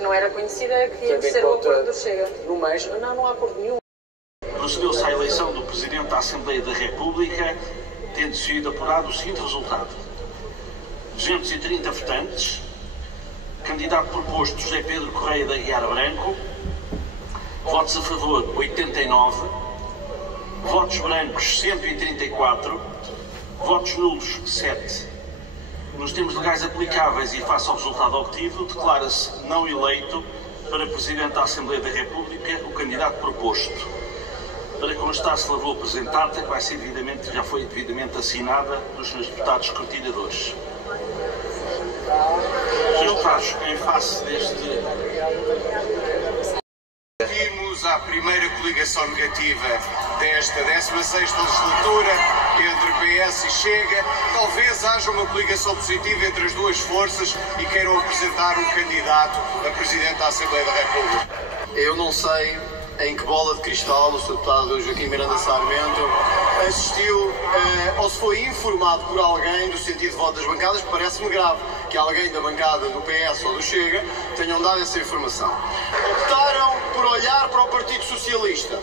que não era conhecido é que ia ser o acordo do Chega. No mês, não há acordo nenhum. Procedeu-se à eleição do Presidente da Assembleia da República, tendo sido apurado o seguinte resultado: 230 votantes, candidato proposto José Pedro Correia de Aguiar Branco, votos a favor 89, votos brancos 134, votos nulos 7. Nos termos legais aplicáveis e face ao resultado obtido, declara-se não eleito para Presidente da Assembleia da República o candidato proposto. Para constar-se lavou apresentada, que vai ser já foi devidamente assinada pelos senhores deputados escrutinadores. Senhores deputados, em face deste... Vimos a primeira coligação negativa desta 16ª legislatura entre PS e Chega. Talvez haja uma coligação positiva entre as duas forças e queiram apresentar um candidato a Presidente da Assembleia da República. Eu não sei em que bola de cristal o Sr. Deputado Joaquim Miranda Sarmento assistiu ou se foi informado por alguém do sentido de voto das bancadas, que parece-me grave que alguém da bancada do PS ou do Chega tenham dado essa informação. Optaram por olhar para o Partido Socialista,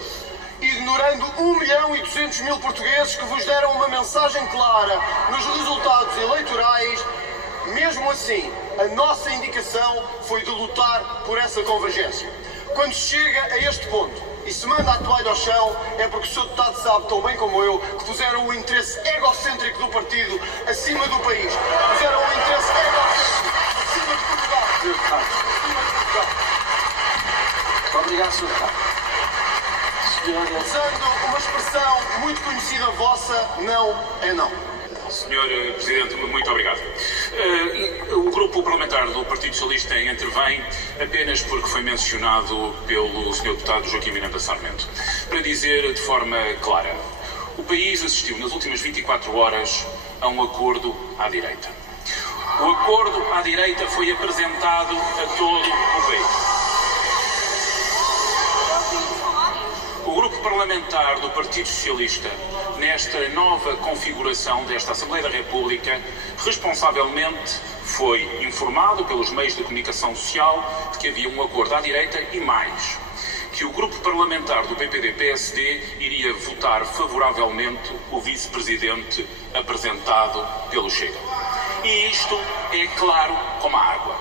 ignorando 1.200.000 portugueses que vos deram uma mensagem clara nos resultados eleitorais. Mesmo assim, a nossa indicação foi de lutar por essa convergência. Quando se chega a este ponto e se manda a toalha ao chão, é porque o Sr. Deputado sabe tão bem como eu que puseram o interesse egocêntrico do partido acima do país. Puseram o interesse egocêntrico acima de Portugal. Muito obrigado, Sr. Deputado. Usando uma expressão muito conhecida vossa, não é não. Senhor Presidente, muito obrigado. O Grupo Parlamentar do Partido Socialista intervém apenas porque foi mencionado pelo Sr. Deputado Joaquim Miranda Sarmento. Para dizer de forma clara, o país assistiu nas últimas 24 horas a um acordo à direita. O acordo à direita foi apresentado a todo o país. O Grupo Parlamentar do Partido Socialista, nesta nova configuração desta Assembleia da República, responsavelmente foi informado pelos meios de comunicação social de que havia um acordo à direita e mais, que o Grupo Parlamentar do PPD-PSD iria votar favoravelmente o vice-presidente apresentado pelo Chega. E isto é claro como a água.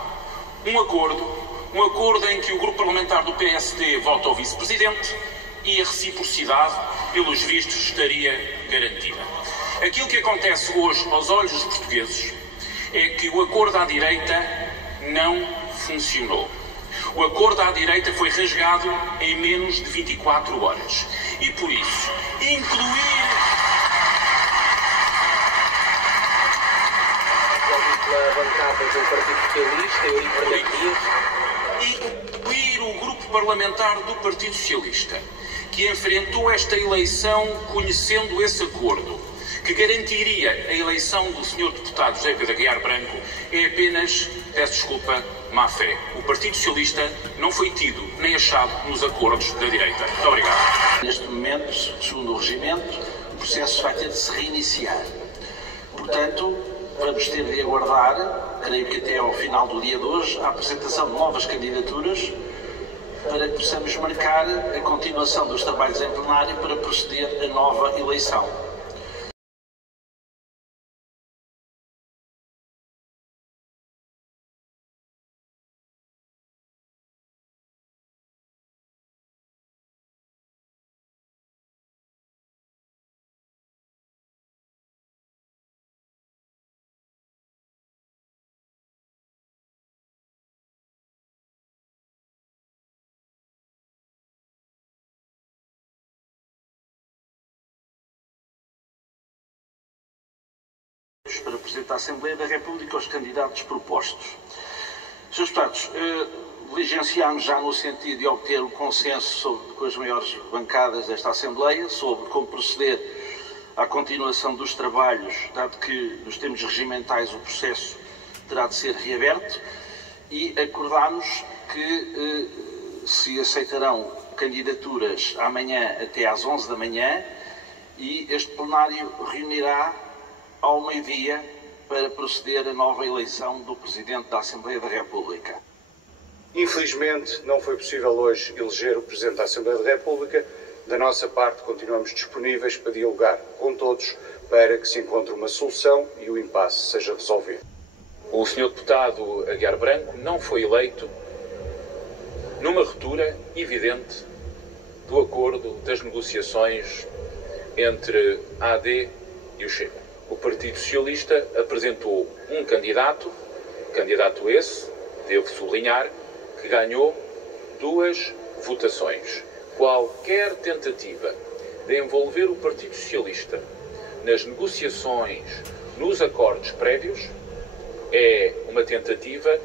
Um acordo em que o Grupo Parlamentar do PSD vota o vice-presidente e a reciprocidade, pelos vistos, estaria garantida. Aquilo que acontece hoje aos olhos dos portugueses é que o acordo à direita não funcionou. O acordo à direita foi rasgado em menos de 24 horas. E por isso, incluir o Grupo Parlamentar do Partido Socialista, que enfrentou esta eleição conhecendo esse acordo, que garantiria a eleição do Sr. Deputado José Pedro Aguiar Branco, é apenas, peço desculpa, má fé. O Partido Socialista não foi tido nem achado nos acordos da direita. Muito obrigado. Neste momento, segundo o regimento, o processo vai ter de se reiniciar. Portanto, vamos ter de aguardar, creio que até ao final do dia de hoje, a apresentação de novas candidaturas para que possamos marcar a continuação dos trabalhos em plenário para proceder a nova eleição. Para Presidente da Assembleia da República os candidatos propostos. Srs. Deputados, diligenciámos já no sentido de obter o consenso com as maiores bancadas desta Assembleia sobre como proceder à continuação dos trabalhos, dado que nos termos regimentais o processo terá de ser reaberto, e acordámos que se aceitarão candidaturas amanhã até às 11 da manhã e este plenário reunirá ao meio-dia para proceder à nova eleição do Presidente da Assembleia da República. Infelizmente, não foi possível hoje eleger o Presidente da Assembleia da República. Da nossa parte, continuamos disponíveis para dialogar com todos para que se encontre uma solução e o impasse seja resolvido. O Sr. Deputado Aguiar Branco não foi eleito numa ruptura evidente do acordo das negociações entre a AD e o Chega. O Partido Socialista apresentou um candidato esse, devo sublinhar, que ganhou 2 votações. Qualquer tentativa de envolver o Partido Socialista nas negociações, nos acordos prévios, é uma tentativa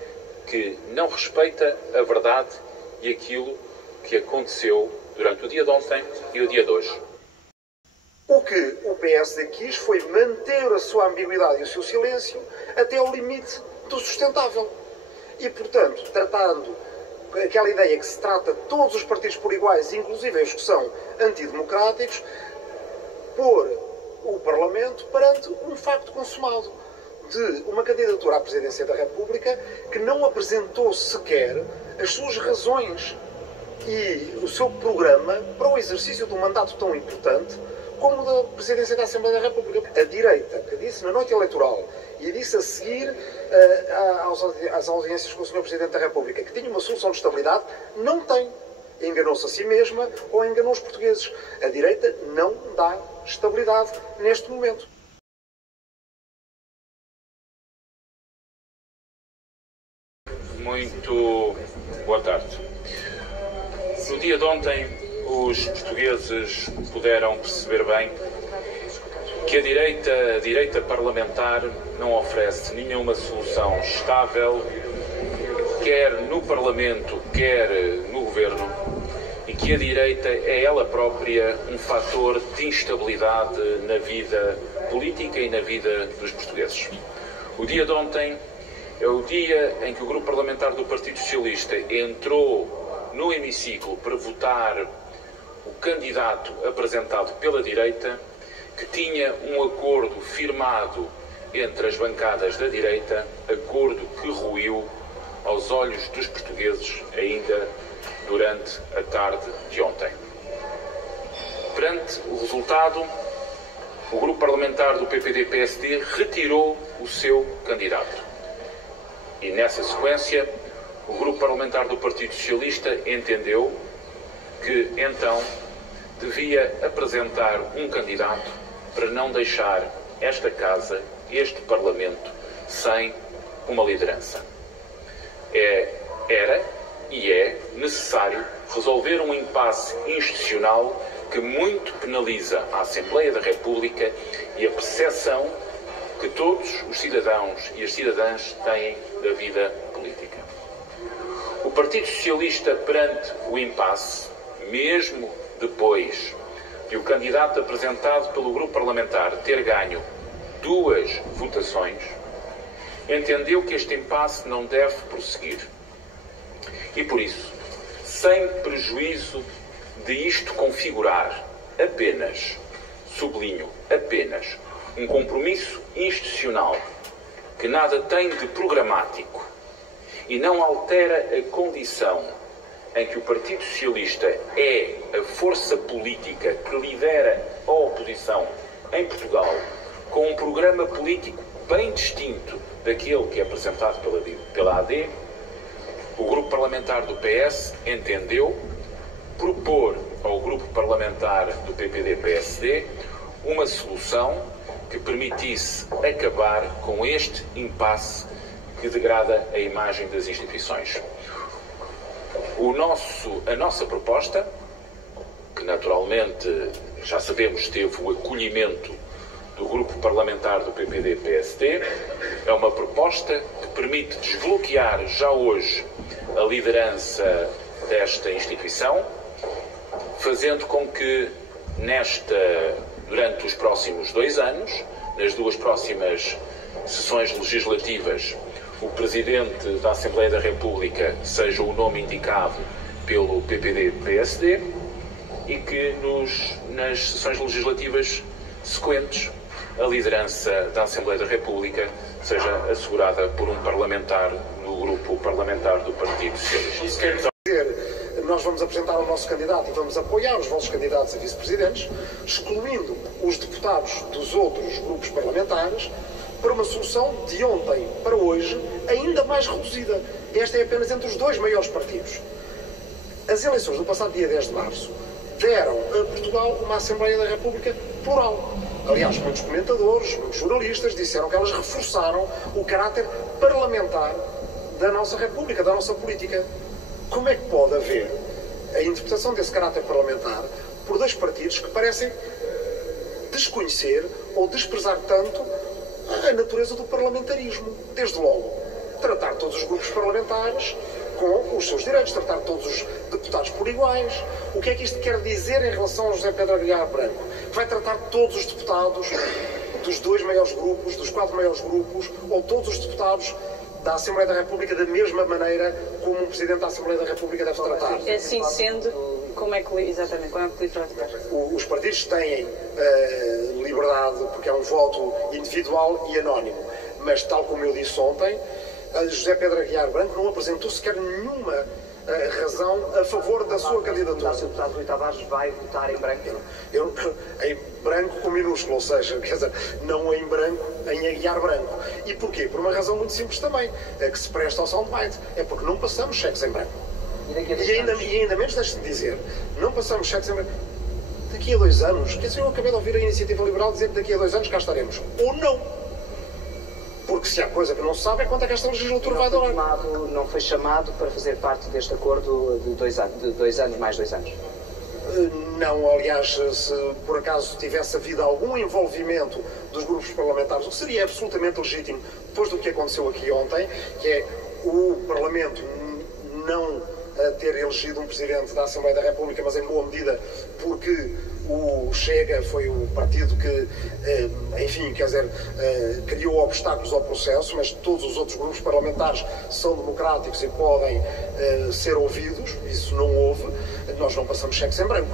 que não respeita a verdade e aquilo que aconteceu durante o dia de ontem e o dia de hoje. O que o PSD quis foi manter a sua ambiguidade e o seu silêncio até ao limite do sustentável. E, portanto, tratando aquela ideia que se trata todos os partidos por iguais, inclusive os que são antidemocráticos, pôr o Parlamento perante um facto consumado de uma candidatura à presidência da República que não apresentou sequer as suas razões e o seu programa para o exercício de um mandato tão importante como da presidência da Assembleia da República. A direita, que disse na noite eleitoral e disse a seguir às audiências com o Sr. Presidente da República que tinha uma solução de estabilidade, não tem. Enganou-se a si mesma ou enganou os portugueses. A direita não dá estabilidade neste momento. Muito boa tarde. No dia de ontem, os portugueses puderam perceber bem que a direita parlamentar não oferece nenhuma solução estável, quer no Parlamento, quer no Governo, e que a direita é ela própria um fator de instabilidade na vida política e na vida dos portugueses. O dia de ontem é o dia em que o Grupo Parlamentar do Partido Socialista entrou no hemiciclo para votar o candidato apresentado pela direita, que tinha um acordo firmado entre as bancadas da direita, acordo que ruiu aos olhos dos portugueses ainda durante a tarde de ontem. Perante o resultado, o Grupo Parlamentar do PPD-PSD retirou o seu candidato. E nessa sequência, o Grupo Parlamentar do Partido Socialista entendeu que, então, devia apresentar um candidato para não deixar esta Casa, este Parlamento, sem uma liderança. Era e é necessário resolver um impasse institucional que muito penaliza a Assembleia da República e a percepção que todos os cidadãos e as cidadãs têm da vida política. O Partido Socialista, perante o impasse, mesmo depois de o candidato apresentado pelo Grupo Parlamentar ter ganho 2 votações, entendeu que este impasse não deve prosseguir. E por isso, sem prejuízo de isto configurar apenas, sublinho, apenas, um compromisso institucional que nada tem de programático e não altera a condição em que o Partido Socialista é a força política que lidera a oposição em Portugal, com um programa político bem distinto daquele que é apresentado pela AD, o Grupo Parlamentar do PS entendeu propor ao Grupo Parlamentar do PPD-PSD uma solução que permitisse acabar com este impasse que degrada a imagem das instituições. A nossa proposta, que naturalmente já sabemos teve o acolhimento do Grupo Parlamentar do PPD-PSD, é uma proposta que permite desbloquear já hoje a liderança desta instituição, fazendo com que durante os próximos 2 anos, nas 2 próximas sessões legislativas, o Presidente da Assembleia da República seja o nome indicado pelo PPD-PSD e que nas sessões legislativas sequentes a liderança da Assembleia da República seja assegurada por um parlamentar no grupo parlamentar do Partido Socialista. Nós vamos apresentar o nosso candidato e vamos apoiar os vossos candidatos a vice-presidentes, excluindo os deputados dos outros grupos parlamentares, para uma solução de ontem para hoje ainda mais reduzida. Esta é apenas entre os dois maiores partidos. As eleições do passado dia 10 de março deram a Portugal uma Assembleia da República plural. Aliás, muitos comentadores, muitos jornalistas disseram que elas reforçaram o caráter parlamentar da nossa República, da nossa política. Como é que pode haver a interpretação desse caráter parlamentar por dois partidos que parecem desconhecer ou desprezar tanto a natureza do parlamentarismo? Desde logo, tratar todos os grupos parlamentares com os seus direitos, tratar todos os deputados por iguais. O que é que isto quer dizer em relação a José Pedro Aguiar Branco? Vai tratar todos os deputados dos dois maiores grupos, dos quatro maiores grupos, ou todos os deputados da Assembleia da República da mesma maneira como um Presidente da Assembleia da República deve tratar? Assim sendo, como é que livre vai votar? Os partidos têm liberdade, porque é um voto individual e anónimo, mas tal como eu disse ontem, José Pedro Aguiar Branco não apresentou sequer nenhuma razão a favor da sua candidatura. O deputado Rui Tavares vai votar em branco? Em branco com minúsculo, ou seja, quer dizer, não em branco, em Aguiar Branco. E porquê? Por uma razão muito simples também, que se presta ao soundbite. É porque não passamos cheques em branco. E ainda menos, deixe-me dizer, não passamos cheques em branco. Daqui a 2 anos, quer dizer, eu acabei de ouvir a Iniciativa Liberal dizer que daqui a 2 anos cá estaremos. Ou não. Porque se há coisa que não se sabe é quanto é que esta legislatura vai durar. Não foi chamado para fazer parte deste acordo de 2 anos, mais 2 anos? Não, aliás, se por acaso tivesse havido algum envolvimento dos grupos parlamentares, o que seria absolutamente legítimo depois do que aconteceu aqui ontem, que é o Parlamento não ter elegido um Presidente da Assembleia da República, mas em boa medida porque o Chega foi o partido que, enfim, quer dizer, criou obstáculos ao processo, mas todos os outros grupos parlamentares são democráticos e podem ser ouvidos, isso não houve, nós não passamos cheques em branco.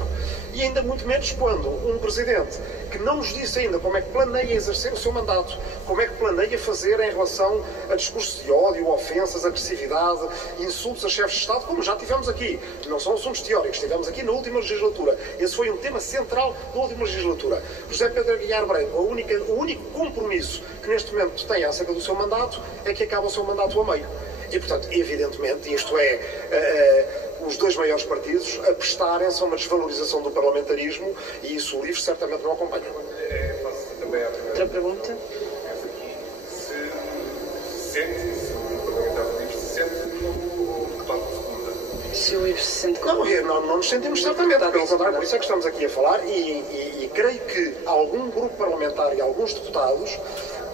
E ainda muito menos quando um Presidente que não nos disse ainda como é que planeia exercer o seu mandato, como é que planeia fazer em relação a discursos de ódio, ofensas, agressividade, insultos a chefes de Estado, como já tivemos aqui. Não são assuntos teóricos, tivemos aqui na última legislatura. Esse foi um tema central da última legislatura. José Pedro Aguiar Branco, o único compromisso que neste momento tem acerca do seu mandato é que acaba o seu mandato a meio. E, portanto, evidentemente, isto é os dois maiores partidos a prestarem-se a uma desvalorização do parlamentarismo e isso o LIVRE certamente não acompanha. Outra pergunta? Se o LIVRE se sente como... Não nos sentimos certamente, pelo contrário, por isso é que estamos aqui a falar e creio que algum grupo parlamentar e alguns deputados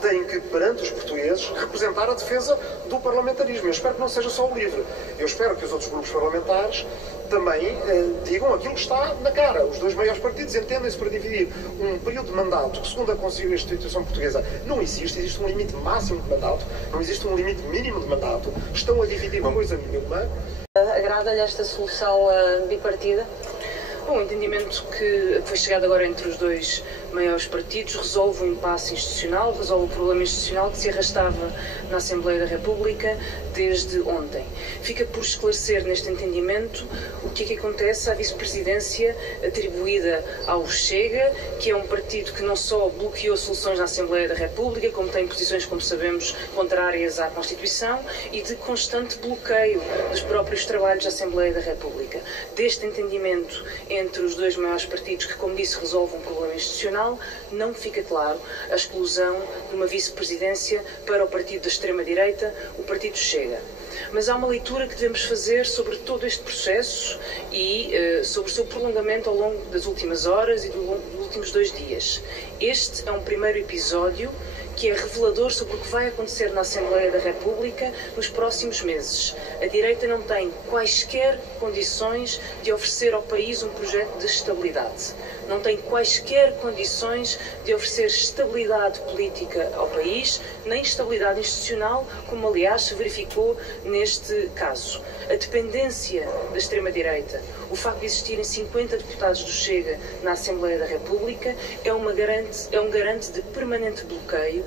têm que, perante os portugueses, representar a defesa do parlamentarismo. Eu espero que não seja só o LIVRE. Eu espero que os outros grupos parlamentares também digam aquilo que está na cara. Os dois maiores partidos entendem-se para dividir um período de mandato que, segundo a Constituição Portuguesa, não existe. Existe um limite máximo de mandato, não existe um limite mínimo de mandato. Estão a dividir coisa nenhuma. Agrada-lhe esta solução bipartida? Bom, o entendimento que foi chegado agora entre os dois maiores partidos resolve o impasse institucional, resolve o problema institucional que se arrastava na Assembleia da República desde ontem. Fica por esclarecer neste entendimento o que é que acontece à vice-presidência atribuída ao Chega, que é um partido que não só bloqueou soluções na Assembleia da República, como tem posições, como sabemos, contrárias à Constituição e de constante bloqueio dos próprios trabalhos da Assembleia da República. Deste entendimento entre os dois maiores partidos, que, como disse, resolve um problema institucional, não fica claro a exclusão de uma vice-presidência para o partido da extrema-direita, o partido Chega. Mas há uma leitura que devemos fazer sobre todo este processo e sobre o seu prolongamento ao longo das últimas horas e dos últimos 2 dias. Este é um primeiro episódio que é revelador sobre o que vai acontecer na Assembleia da República nos próximos meses. A direita não tem quaisquer condições de oferecer ao país um projeto de estabilidade. Não tem quaisquer condições de oferecer estabilidade política ao país, nem estabilidade institucional, como aliás se verificou neste caso. A dependência da extrema-direita, o facto de existirem 50 deputados do Chega na Assembleia da República é um garante de permanente bloqueio,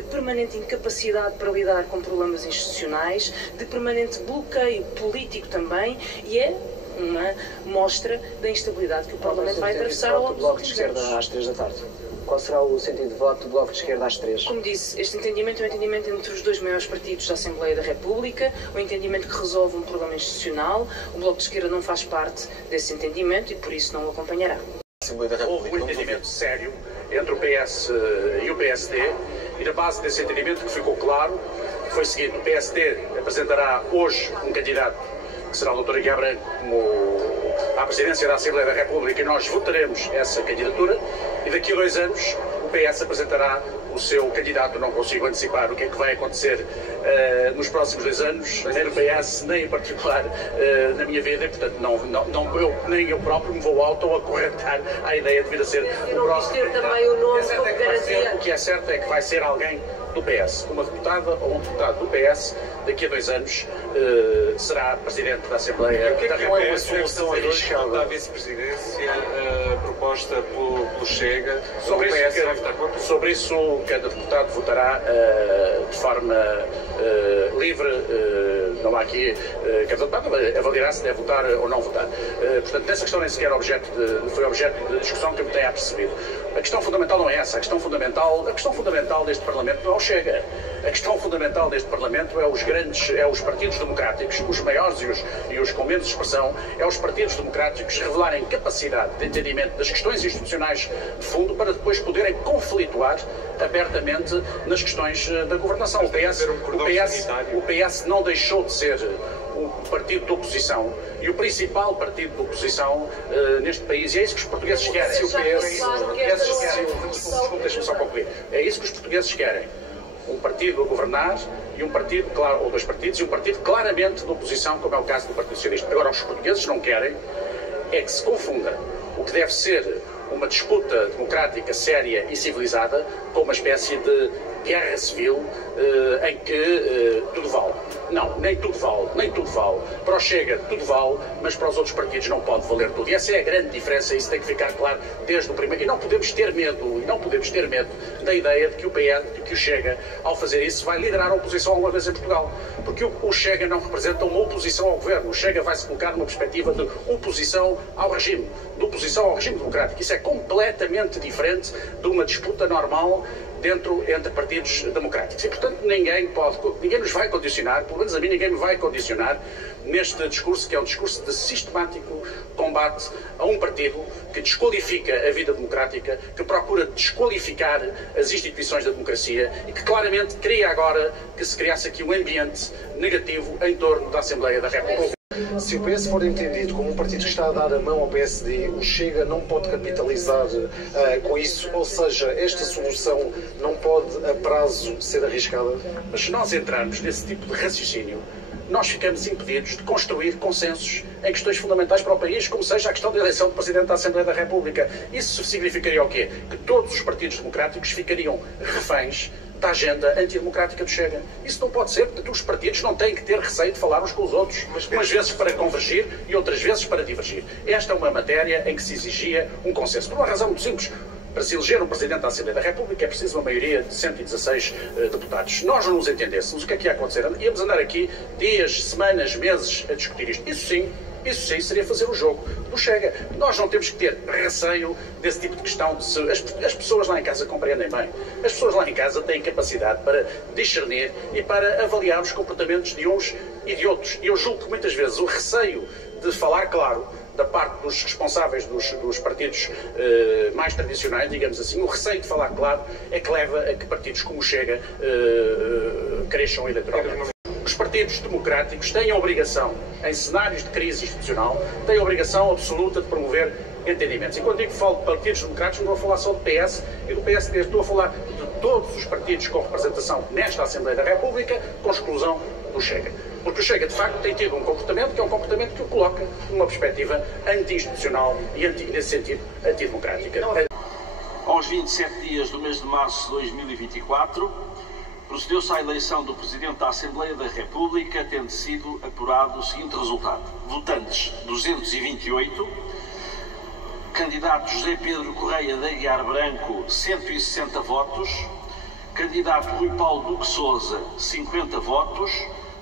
de permanente incapacidade para lidar com problemas institucionais, de permanente bloqueio político também, e é uma mostra da instabilidade que o Parlamento vai atravessar ao longo dos Bloco de últimos anos. Esquerda às 3 da tarde. Qual será o sentido de voto do Bloco de Esquerda às 3? Como disse, este entendimento é um entendimento entre os dois maiores partidos da Assembleia da República, um entendimento que resolve um problema institucional. O Bloco de Esquerda não faz parte desse entendimento e por isso não o acompanhará. Houve um entendimento sério entre o PS e o PSD e na base desse entendimento que ficou claro foi o seguinte: o PSD apresentará hoje um candidato que será o Dr. Aguiar Branco à presidência da Assembleia da República e nós votaremos essa candidatura e daqui a 2 anos o PS apresentará o seu candidato. Não consigo antecipar o que é que vai acontecer nos próximos 2 anos, nem no PS, nem em particular na minha vida, e portanto nem eu próprio me vou auto-acorrentar à ideia de vir a ser o próximo. Também o nome como garantia. O que é certo é que vai ser alguém do PS, uma deputada ou um deputado do PS, daqui a 2 anos será Presidente da Assembleia da República. É uma solução arriscada à vice-presidência proposta pelo Chega? Sobre isso, cada deputado votará de forma livre, não há aqui cada deputado avaliará se deve votar ou não votar. Portanto, nessa questão nem sequer foi objeto de discussão que eu me tenha apercebido. A questão fundamental não é essa. A questão fundamental deste Parlamento não é o Chega. A questão fundamental deste Parlamento é os partidos democráticos, os maiores e os com menos expressão, é os partidos democráticos revelarem capacidade de entendimento das questões institucionais de fundo para depois poderem conflituar abertamente nas questões da governação. O PS não deixou de ser o partido de oposição e o principal partido de oposição neste país, e é isso que os portugueses querem. Deixa-me só concluir. É isso que os portugueses querem. Um partido a governar e um partido, claro, ou 2 partidos, e um partido claramente de oposição, como é o caso do Partido Socialista. Agora, os portugueses não querem é que se confunda o que deve ser uma disputa democrática séria e civilizada com uma espécie de guerra civil em que tudo vale. Não, nem tudo vale. Para o Chega tudo vale, mas para os outros partidos não pode valer tudo. E essa é a grande diferença, isso tem que ficar claro desde o primeiro. E não podemos ter medo da ideia de que o Chega, ao fazer isso, vai liderar a oposição alguma vez em Portugal. Porque o Chega não representa uma oposição ao governo. O Chega vai se colocar numa perspectiva de oposição ao regime, de oposição ao regime democrático. Isso é completamente diferente de uma disputa normal entre partidos democráticos. E, portanto, ninguém nos vai condicionar, pelo menos a mim ninguém me vai condicionar neste discurso, que é um discurso de sistemático combate a um partido que desqualifica a vida democrática, que procura desqualificar as instituições da democracia e que claramente queria agora que se criasse aqui um ambiente negativo em torno da Assembleia da República. Se o PS for entendido como um partido que está a dar a mão ao PSD, o Chega não pode capitalizar com isso, ou seja, esta solução não pode a prazo ser arriscada? Mas se nós entrarmos nesse tipo de raciocínio, nós ficamos impedidos de construir consensos em questões fundamentais para o país, como seja a questão da eleição do Presidente da Assembleia da República. Isso significaria o quê? Que todos os partidos democráticos ficariam reféns da agenda antidemocrática do Chega. Isso não pode ser, porque os partidos não têm que ter receio de falar uns com os outros, umas vezes para convergir e outras vezes para divergir. Esta é uma matéria em que se exigia um consenso, por uma razão muito simples. Para se eleger um Presidente da Assembleia da República é preciso uma maioria de 116 deputados. Se nós não nos entendêssemos, o que é que ia acontecer? Íamos andar aqui dias, semanas, meses a discutir isto. Isso sim seria fazer o jogo do Chega. Nós não temos que ter receio desse tipo de questão. As pessoas lá em casa compreendem bem. As pessoas lá em casa têm capacidade para discernir e para avaliar os comportamentos de uns e de outros. E eu julgo que muitas vezes o receio de falar claro da parte dos responsáveis dos partidos mais tradicionais, digamos assim, o receio de falar claro é que leva a que partidos como o Chega cresçam eleitoralmente. Os partidos democráticos têm a obrigação, em cenários de crise institucional, têm a obrigação absoluta de promover entendimentos. E quando digo que falo de partidos democráticos, não estou a falar só do PS e do PSD, estou a falar de todos os partidos com representação nesta Assembleia da República, com exclusão do Chega. Porque o Chega, de facto, tem tido um comportamento que é um comportamento que o coloca numa perspectiva anti-institucional e, nesse sentido, antidemocrática. Aos 27 dias do mês de março de 2024, procedeu-se à eleição do Presidente da Assembleia da República, tendo sido apurado o seguinte resultado. Votantes 228, candidato José Pedro Correia de Aguiar Branco 160 votos, Candidato Rui Paulo Duque Sousa, 50 votos.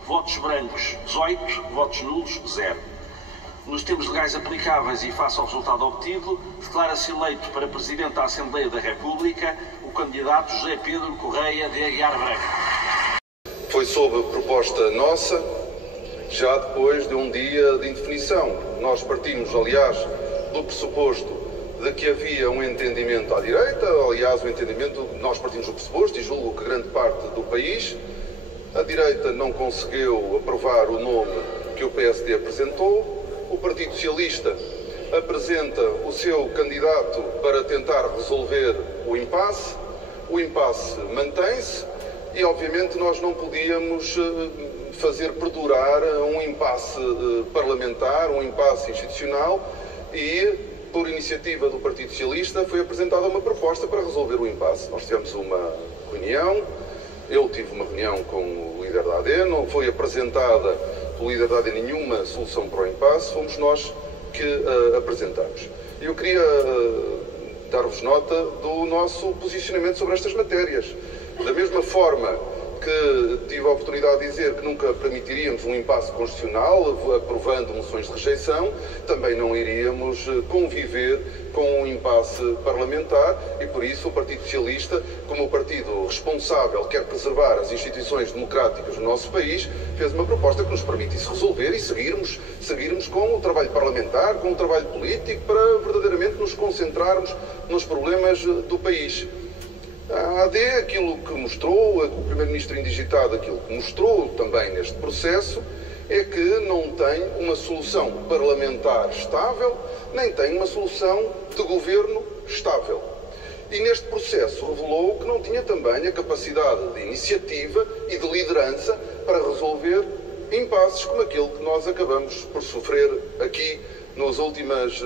Votos brancos, 18. Votos nulos, 0. Nos termos legais aplicáveis e face ao resultado obtido, declara-se eleito para Presidente da Assembleia da República o candidato José Pedro Correia de Aguiar Branco. Foi sob proposta nossa, já depois de um dia de indefinição. Nós partimos, aliás, do pressuposto de que havia um entendimento à direita, aliás, o entendimento, nós partimos do pressuposto, e julgo que grande parte do país, a direita não conseguiu aprovar o nome que o PSD apresentou, o Partido Socialista apresenta o seu candidato para tentar resolver o impasse mantém-se e, obviamente, nós não podíamos fazer perdurar um impasse parlamentar, um impasse institucional e, por iniciativa do Partido Socialista, foi apresentada uma proposta para resolver o impasse. Nós tivemos uma reunião, eu tive uma reunião com o líder da AD, não foi apresentada pelo líder da AD nenhuma solução para o impasse, fomos nós que apresentamos. Eu queria dar-vos nota do nosso posicionamento sobre estas matérias. Da mesma forma que tive a oportunidade de dizer que nunca permitiríamos um impasse constitucional, aprovando moções de rejeição, também não iríamos conviver com um impasse parlamentar e, por isso, o Partido Socialista, como o partido responsável que quer preservar as instituições democráticas do nosso país, fez uma proposta que nos permitisse resolver e seguirmos com o trabalho parlamentar, com o trabalho político, para verdadeiramente nos concentrarmos nos problemas do país. A AD, aquilo que mostrou, o Primeiro-Ministro indigitado, aquilo que mostrou também neste processo, é que não tem uma solução parlamentar estável, nem tem uma solução de governo estável. E neste processo revelou que não tinha também a capacidade de iniciativa e de liderança para resolver impasses como aquele que nós acabamos por sofrer aqui nas últimas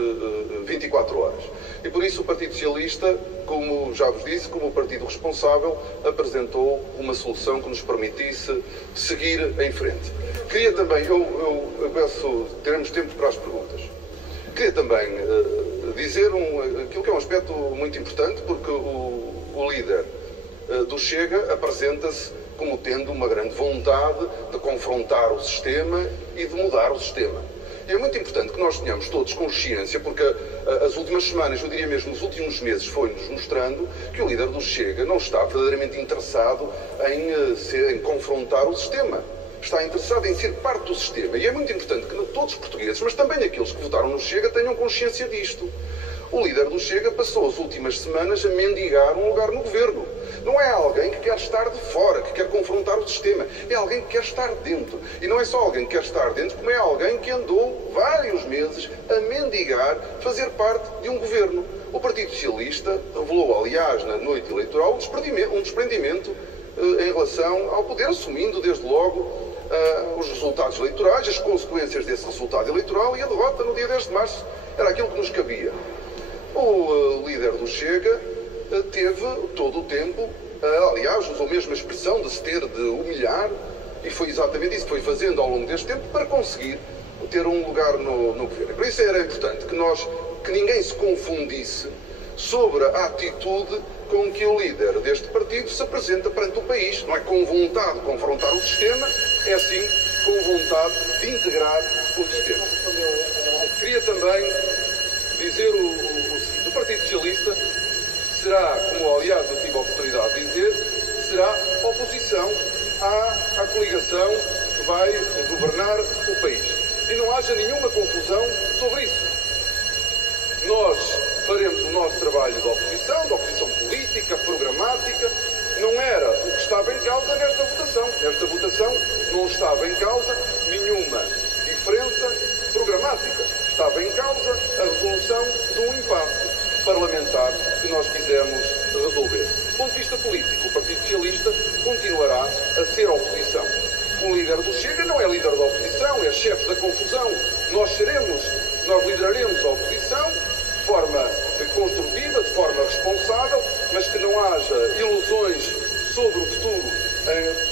24 horas. E por isso o Partido Socialista, como já vos disse, como partido responsável, apresentou uma solução que nos permitisse seguir em frente. Queria também, eu peço, teremos tempo para as perguntas. Queria também dizer aquilo que é um aspecto muito importante, porque o líder do Chega apresenta-se como tendo uma grande vontade de confrontar o sistema e de mudar o sistema. É muito importante que nós tenhamos todos consciência, porque as últimas semanas, eu diria mesmo os últimos meses, foi-nos mostrando que o líder do Chega não está verdadeiramente interessado em confrontar o sistema. Está interessado em ser parte do sistema. E é muito importante que todos os portugueses, mas também aqueles que votaram no Chega, tenham consciência disto. O líder do Chega passou as últimas semanas a mendigar um lugar no governo. Não é alguém que quer estar de fora, que quer confrontar o sistema. É alguém que quer estar dentro. E não é só alguém que quer estar dentro, como é alguém que andou vários meses a mendigar fazer parte de um governo. O Partido Socialista revelou, aliás, na noite eleitoral, um desprendimento em relação ao poder, assumindo desde logo os resultados eleitorais, as consequências desse resultado eleitoral e a derrota no dia 10 de março. Era aquilo que nos cabia. O líder do Chega teve todo o tempo, aliás, usou mesmo a expressão de se ter de humilhar, e foi exatamente isso que foi fazendo ao longo deste tempo para conseguir ter um lugar no governo. Por isso era importante que ninguém se confundisse sobre a atitude com que o líder deste partido se apresenta perante o país. Não é com vontade de confrontar o sistema, é sim com vontade de integrar o sistema. Queria também dizer o Partido Socialista será, como aliás eu tive a oportunidade de dizer, será oposição à coligação que vai governar o país. E não haja nenhuma confusão sobre isso. Nós faremos o nosso trabalho de oposição política, programática. Não era o que estava em causa nesta votação. Nesta votação não estava em causa nenhuma diferença programática. Estava em causa a resolução de um impasse parlamentar que nós quisemos resolver. Do ponto de vista político, o Partido Socialista continuará a ser oposição. O líder do Chega não é líder da oposição, é chefe da confusão. Nós lideraremos a oposição de forma construtiva, de forma responsável, mas que não haja ilusões sobre o futuro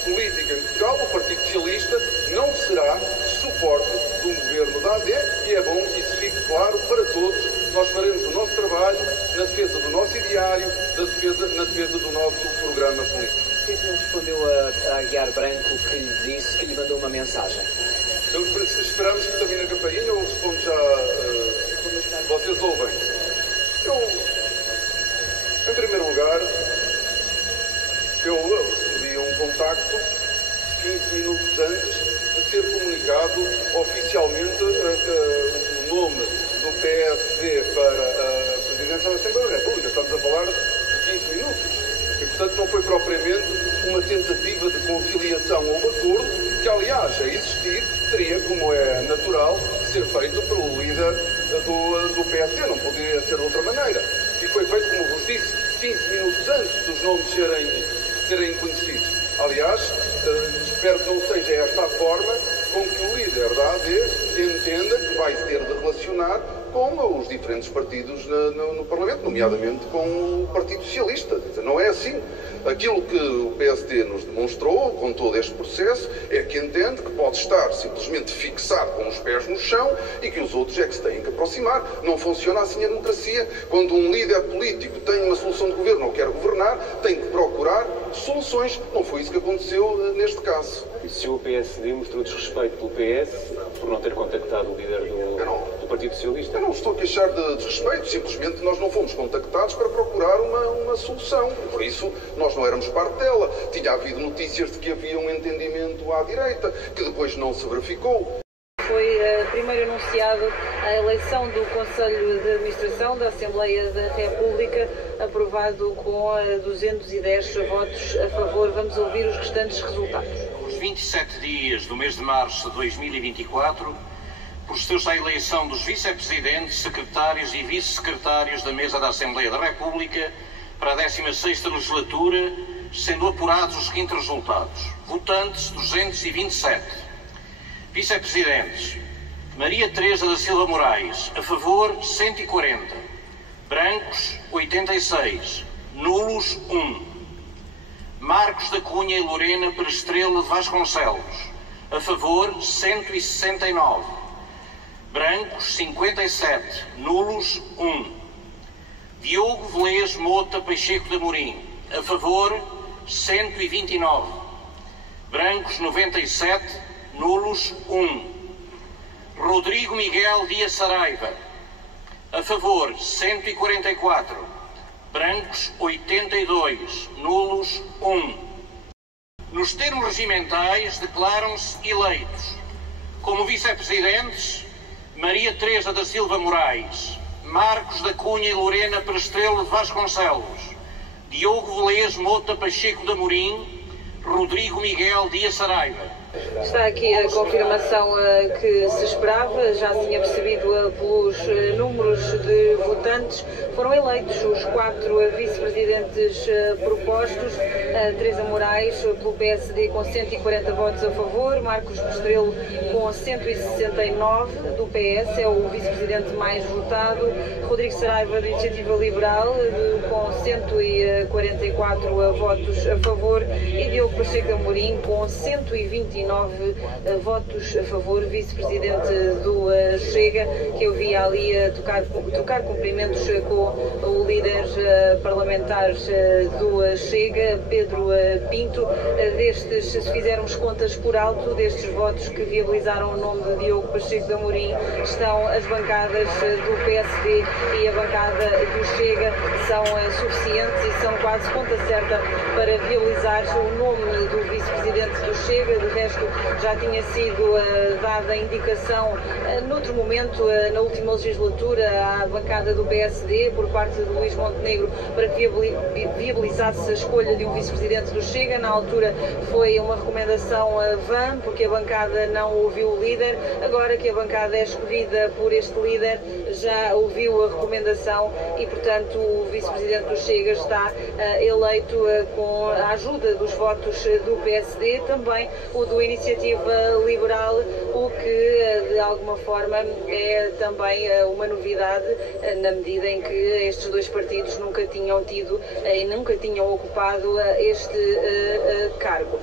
política em Portugal. O Partido Socialista não será suporte de um governo da AD e é bom que isso fique claro para todos nós faremos o nosso trabalho na defesa do nosso ideário, na defesa do nosso programa político. Por que não respondeu a Aguiar Branco, que lhe disse que lhe mandou uma mensagem? Então, esperamos que termine a campainha ou respondo já? Vocês ouvem? Em primeiro lugar, eu recebi um contacto 15 minutos antes de ser comunicado oficialmente o nome do PSD para a presidência da Assembleia da República. Estamos a falar de 15 minutos. E, portanto, não foi propriamente uma tentativa de conciliação ou de acordo, que, aliás, a existir, teria, como é natural, ser feito pelo líder do PSD. Não poderia ser de outra maneira. E foi feito, como vos disse, 15 minutos antes dos nomes serem conhecidos. Aliás, espero que não seja esta a forma com que o líder da AD entenda que vai ter de relacionar com os diferentes partidos no Parlamento, nomeadamente com o Partido Socialista. Quer dizer, não é assim. Aquilo que o PSD nos demonstrou com todo este processo é que entende que pode estar simplesmente fixado com os pés no chão e que os outros é que se têm que aproximar. Não funciona assim a democracia. Quando um líder político tem uma solução de governo ou quer governar, tem que procurar soluções. Não foi isso que aconteceu neste caso. E se o PSD mostrou desrespeito pelo PS por não ter contactado o líder do Partido Socialista? Eu não estou a queixar de desrespeito, simplesmente nós não fomos contactados para procurar uma solução. Por isso, nós não éramos parte dela. Tinha havido notícias de que havia um entendimento à direita, que depois não se verificou. Foi primeiro anunciado a eleição do Conselho de Administração da Assembleia da República, aprovado com 210 votos a favor. Vamos ouvir os restantes resultados. Os 27 dias do mês de março de 2024, procedeu-se à eleição dos vice-presidentes, secretários e vice-secretários da mesa da Assembleia da República para a 16ª legislatura, sendo apurados os seguintes resultados. Votantes, 227. Vice-presidentes: Maria Teresa da Silva Moraes, a favor, 140. Brancos, 86. Nulos, 1. Marcos da Cunha e Lorena Perestrela de Vasconcelos, a favor, 169. Brancos, 57. Nulos, 1. Diogo Velez Mota Pacheco de Amorim, a favor, 129. Brancos, 97. Nulos, 1. Rodrigo Miguel Dias Saraiva, a favor, 144. Brancos, 82. Nulos, 1. Nos termos regimentais, declaram-se eleitos como vice-presidentes Maria Teresa da Silva Moraes, Marcos da Cunha e Lorena Perestrela de Vasconcelos, Diogo Velez Mota Pacheco de Amorim, Rodrigo Miguel Dias Saraiva. Está aqui a confirmação que se esperava, já se tinha percebido pelos números de votantes. Foram eleitos os 4 vice-presidentes propostos. Teresa Moraes, pelo PSD, com 140 votos a favor. Marcos Perestrelo, com 169 do PS, é o vice-presidente mais votado. Rodrigo Saraiva, da Iniciativa Liberal, com 144 votos a favor. E Diogo Pacheco de Amorim, com 129 votos a favor, vice-presidente do Chega, que eu vi ali trocar cumprimentos com o líder parlamentar do Chega, Pedro Pinto. Se fizermos contas por alto destes votos que viabilizaram o nome de Diogo Pacheco de Amorim, estão as bancadas do PSD e a bancada do Chega, são suficientes e são quase conta certa para viabilizar o nome do vice-presidente do Chega. De resto, já tinha sido dada a indicação noutro momento, na última legislatura, à bancada do PSD, por parte de Luís Montenegro, para que viabilizasse a escolha de um vice-presidente do Chega. Na altura foi uma recomendação vã, porque a bancada não ouviu o líder. Agora que a bancada é escolhida por este líder, já ouviu a recomendação e, portanto, o vice-presidente do Chega está eleito com a ajuda dos votos do PSD, também o do Iniciativa Liberal, o que de alguma forma é também uma novidade, na medida em que estes dois partidos nunca tinham tido e nunca tinham ocupado este cargo.